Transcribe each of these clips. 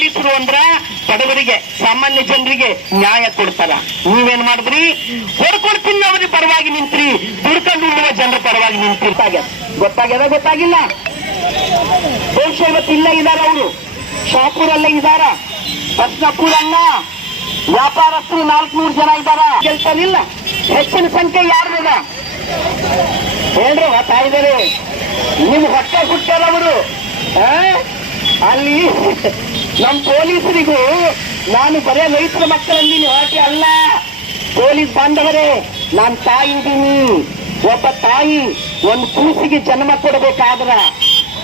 ಪೊಲೀಸರು ಅಂದ್ರ ಬಡವರಿಗೆ, ಸಾಮಾನ್ಯ ಜನರಿಗೆ ನ್ಯಾಯ ಕೊಡ್ತಾರ. ನೀವೇನ್ ಮಾಡಿದ್ರಿ? ಹೊಡ್ಕೊಡ್ತೀನಿ ತಿನ್ನೋದ್ರ ಪರವಾಗಿ ನಿಂತ್ರಿ. ದುಡ್ಕೊಂಡು ಉಣ್ಣುವ ಜನರ ಪರವಾಗಿ ನಿಂತ್ರಿ. ಗೊತ್ತಾಗ್ಯದ? ಗೊತ್ತಾಗಿಲ್ಲ? ಬಹುಶಃ ಇವತ್ತು ಇಲ್ಲ ಇದಾರ ಅವರು. ಶಾಪುರಲ್ಲೇ ಇದಾರ ಬಸ್ನಪುರ ಅಲ್ಲ ವ್ಯಾಪಾರಸ್ಥರು ನಾಲ್ಕುನೂರು ಜನ ಇದ್ದಾರ? ಇಲ್ಲ ಹೆಚ್ಚಿನ ಸಂಖ್ಯೆ ಯಾರದ ಹೇಳ್ರಿ ತಾಯಿದಾರೆ ನಿಮ್ ಹೊಟ್ಟೆ ಹುಟ್ಟಾರ ಅವರು. ಅಲ್ಲಿ ನಮ್ ಪೊಲೀಸರಿಗೂ ನಾನು ಬರೇ ರೈತರ ಮಕ್ಕಳಂದಿನಿ ಯಾಕೆ ಅಲ್ಲ. ಪೊಲೀಸ್ ಬಾಂಧವರೇ, ನಾನ್ ತಾಯಿ ಇದ್ದೀನಿ ಒಬ್ಬ ತಾಯಿ ಒಂದು ಕೂಸಿಗೆ ಜನ್ಮ ಕೊಡಬೇಕಾದ್ರ,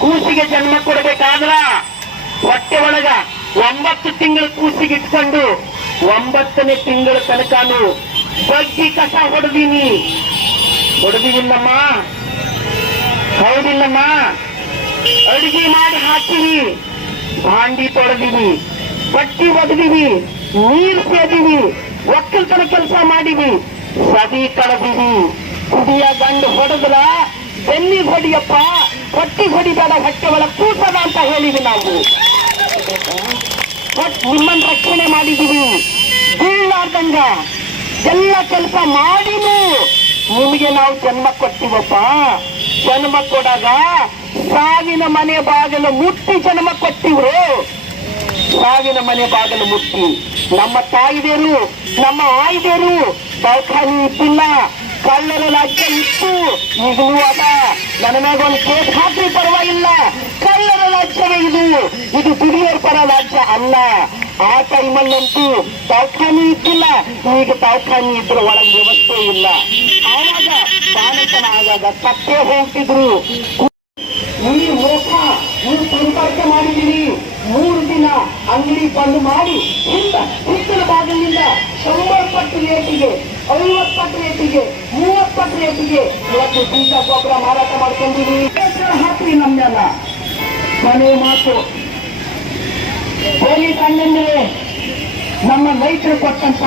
ಕೂಸಿಗೆ ಜನ್ಮ ಕೊಡಬೇಕಾದ್ರ ಹೊಟ್ಟೆ ಒಳಗ ಒಂಬತ್ತು ತಿಂಗಳ ಕೂಸಿಗೆ ಇಟ್ಕೊಂಡು ಒಂಬತ್ತನೇ ತಿಂಗಳ ತನಕನು ಬಗ್ಗಿ ಕಸ ಹೊಡೆದೀನಿ. ಹೊಡೆದಿಲ್ಲಮ್ಮ ಹೌದಿಲ್ಲಮ್ಮ. ಅಡಿಗೆ ಮಾಡಿ ಹಾಕಿವಿ ಭಾಂಡಿ ತೊಳೆದಿವಿ ಪಟ್ಟಿ ಒಗೆದಿವಿ ನೀರು ಸೇದಿವಿ ಒಕ್ಕಲ್ತನ ಕೆಲಸ ಮಾಡಿವಿ ಸದಿ ಕಳೆದಿವಿ ಕುಡಿಯ ಗಂಡು ಹೊಡೆದ್ರ ಬೆನ್ನಿ ಹೊಡಿಯಪ್ಪ, ಹೊಟ್ಟಿ ಹೊಡಿಬೇಡ, ಹೊಟ್ಟೆ ಒಳ ಅಂತ ಹೇಳಿವಿ ನಾವು. ನಿಮ್ಮನ್ನ ರಕ್ಷಣೆ ಮಾಡಿದೀವಿ ಬೀಳಾರ್ದಂಗ ಎಲ್ಲ ಕೆಲಸ ಮಾಡಿನೂ ನಿಮಗೆ ನಾವು ಜನ್ಮ ಕೊಟ್ಟಿವಪ್ಪ. ಜನ್ಮ ಕೊಡಾಗ ಸಾವಿನ ಮನೆ ಬಾಗಿಲು ಮುಟ್ಟಿ ಜನ್ಮ ಕೊಟ್ಟಿವ್ರು. ಸಾವಿನ ಮನೆ ಬಾಗಿಲು ಮುಟ್ಟಿ. ನಮ್ಮ ತಾಯಿದೇರು, ನಮ್ಮ ಆಯ್ದೇರು ಸೌಖಾನಿ ಇಟ್ಟಿಲ್ಲ ಕಳ್ಳರ ರಾಜ್ಯ ಇತ್ತು. ಈಗಲೂ ಅದ. ನನ್ನ ಮ್ಯಾಗ ಒಂದು ಕೇಸ್ ಹಾಕ್ರಿ ಪರವಾಗಿಲ್ಲ. ಕಳ್ಳರ ರಾಜ್ಯವೇ ಇದು. ಇದು ದುಡಿಯೋರ್ ಪರ ರಾಜ್ಯ ಅಲ್ಲ. ಆ ಟೈಮಲ್ಲಂತೂ ದವಾಖಾನಿ ಇದ್ದಿಲ್ಲ. ಈಗ ದವಾಖಾನಿ ಇದ್ರ ಒಳಗೆ ವ್ಯವಸ್ಥೆ ಇಲ್ಲ. ಆವಾಗ ಬಾಣತನ ಆಗಾಗ ತಪ್ಪೇ ಹೋಗ್ತಿದ್ರು. ಈ ಮೋಸ ನೀವು ಸಂಪರ್ಕ ಮಾಡಿದ್ದೀರಿ. ಮೂರು ದಿನ ಅಂಗಡಿ ಬಂದ್ ಮಾಡಿ ಹಿಂದ, ಹಿಂದಿನ ಭಾಗದಿಂದ ಪಟ್ಟು ರೇಟಿಗೆ, ಐವತ್ತು ರೇಟಿಗೆ, ಮೂವತ್ತು ರೇಟಿಗೆ ಇವತ್ತು ಬೀಜ ಗೊಬ್ಬರ ಮಾರಾಟ ಮಾಡ್ಕೊಂಡಿರಿ ಹಾಕ್ರಿ ನಮ್ಮೆಲ್ಲ ಮನೆ ಮಾತು. ಪೊಲೀಸ್ ಅಣ್ಣಂದ್ರೆ ನಮ್ಮ ರೈತರು ಕೊಟ್ಟಂತ